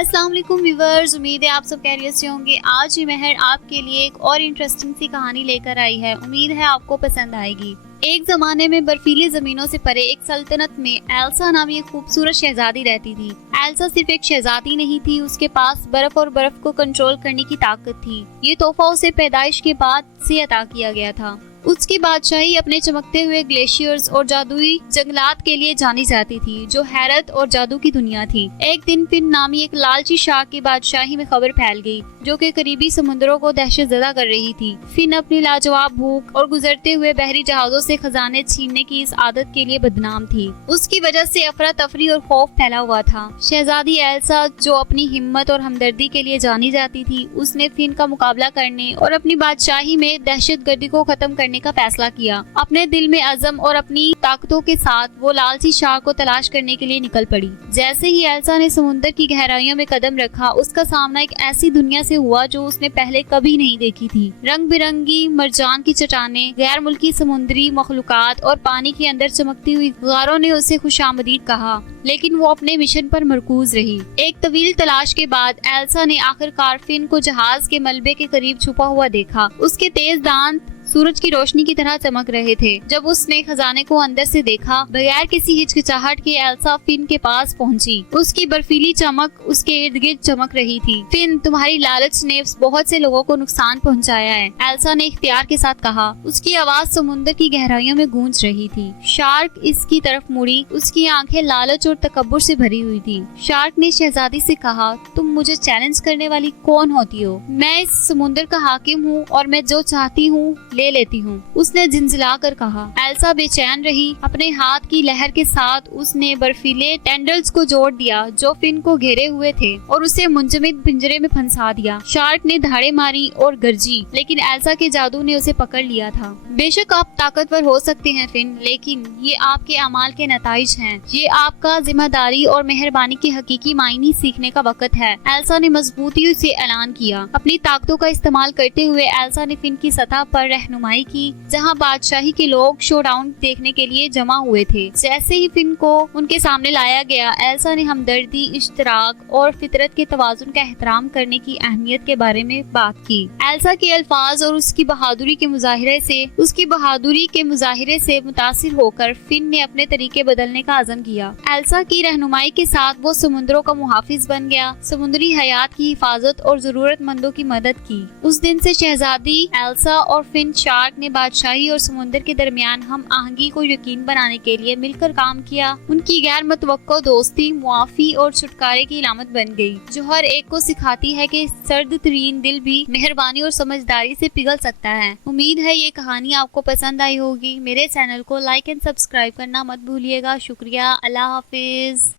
السلام علیکم ویورز، امید ہے آپ سب خیریت سے ہوں گے۔ آج ہی مہر آپ کے لیے ایک اور انٹرسٹنگ سی کہانی لے کر آئی ہے، امید ہے آپ کو پسند آئے گی۔ ایک زمانے میں برفیلی زمینوں سے پرے ایک سلطنت میں ایلسا نامی ایک خوبصورت شہزادی رہتی تھی۔ ایلسا صرف ایک شہزادی نہیں تھی، اس کے پاس برف کو کنٹرول کرنے کی طاقت تھی۔ یہ تحفہ اسے پیدائش کے بعد سے عطا کیا گیا تھا۔ اس کی بادشاہی اپنے چمکتے ہوئے گلیشیئرز اور جادوئی جنگلات کے لیے جانی جاتی تھی، جو حیرت اور جادو کی دنیا تھی۔ ایک دن فن نامی ایک لالچی شارک کی بادشاہی میں خبر پھیل گئی، جو کہ قریبی سمندروں کو دہشت زدہ کر رہی تھی۔ فن اپنی لاجواب بھوک اور گزرتے ہوئے بحری جہازوں سے خزانے چھیننے کی اس عادت کے لیے بدنام تھی۔ اس کی وجہ سے افراتفری اور خوف پھیلا ہوا تھا۔ شہزادی ایلسا، جو اپنی ہمت اور ہمدردی کے لیے جانی جاتی تھی، اس نے فن کا مقابلہ کرنے اور اپنی بادشاہی میں دہشت گردی کو ختم کرنے کا فیصلہ کیا۔ اپنے دل میں عزم اور اپنی طاقتوں کے ساتھ وہ لالچی شارک کو تلاش کرنے کے لیے نکل پڑی۔ جیسے ہی ایلسا نے سمندر کی گہرائیوں میں قدم رکھا، اس کا سامنا ایک ایسی دنیا سے ہوا جو اس نے پہلے کبھی نہیں دیکھی تھی۔ رنگ برنگی مرجان کی چٹانیں، غیر ملکی سمندری مخلوقات اور پانی کے اندر چمکتی ہوئی غاروں نے اسے خوش آمدید کہا، لیکن وہ اپنے مشن پر مرکوز رہی۔ ایک طویل تلاش کے بعد ایلسا نے آخر کار فن کو جہاز کے ملبے کے قریب چھپا ہوا دیکھا۔ اس کے تیز دانت سورج کی روشنی کی طرح چمک رہے تھے۔ جب اس نے خزانے کو اندر سے دیکھا، بغیر کسی ہچکچاہٹ کے ایلسا فن کے پاس پہنچی۔ اس کی برفیلی چمک اس کے ارد گرد چمک رہی تھی۔ فن، تمہاری لالچ نے بہت سے لوگوں کو نقصان پہنچایا ہے، ایلسا نے اختیار کے ساتھ کہا۔ اس کی آواز سمندر کی گہرائیوں میں گونج رہی تھی۔ شارک اس کی طرف مڑی، اس کی آنکھیں لالچ اور تکبر سے بھری ہوئی تھی۔ شارک نے شہزادی سے کہا، تم مجھے چیلنج کرنے والی کون ہوتی ہو؟ میں اس سمندر کا حاکم ہوں اور میں جو چاہتی ہوں لے لیتی ہوں، اس نے جھنجھلا کر کہا۔ ایلسا بے چین رہی۔ اپنے ہاتھ کی لہر کے ساتھ اس نے برفیلے ٹینڈلز کو جوڑ دیا جو فن کو گھیرے ہوئے تھے، اور اسے منجمد پنجرے میں پھنسا دیا۔ شارک نے دھاڑیں ماری اور گرجی، لیکن ایلسا کے جادو نے اسے پکڑ لیا تھا۔ بے شک آپ طاقتور ہو سکتے ہیں فن، لیکن یہ آپ کے اعمال کے نتائج ہیں۔ یہ آپ کا ذمہ داری اور مہربانی کے حقیقی معنی سیکھنے کا وقت ہے، ایلسا نے مضبوطی سے اعلان کیا۔ اپنی طاقتوں کا استعمال کرتے ہوئے ایلسا نے فن کی سطح پر رہنمائی کی، جہاں بادشاہی کے لوگ شو ڈاؤن دیکھنے کے لیے جمع ہوئے تھے۔ جیسے ہی فن کو ان کے سامنے لایا گیا، ایلسا نے ہمدردی، اشتراک اور فطرت کے توازن کا احترام کرنے کی اہمیت کے بارے میں بات کی۔ ایلسا کے الفاظ اور اس کی بہادری کے مظاہرے سے متاثر ہو کر فن نے اپنے طریقے بدلنے کا عزم کیا۔ ایلسا کی رہنمائی کے ساتھ وہ سمندروں کا محافظ بن گیا، سمندری حیات کی حفاظت اور ضرورت مندوں کی مدد کی۔ اس دن سے شہزادی ایلسا اور فن شارک نے بادشاہی اور سمندر کے درمیان ہم آہنگی کو یقین بنانے کے لیے مل کر کام کیا۔ ان کی غیر متوقع دوستی معافی اور چھٹکارے کی علامت بن گئی، جو ہر ایک کو سکھاتی ہے کہ سرد ترین دل بھی مہربانی اور سمجھداری سے پگھل سکتا ہے۔ امید ہے یہ کہانی آپ کو پسند آئی ہوگی۔ میرے چینل کو لائک اینڈ سبسکرائب کرنا مت بھولیے گا۔ شکریہ، اللہ حافظ۔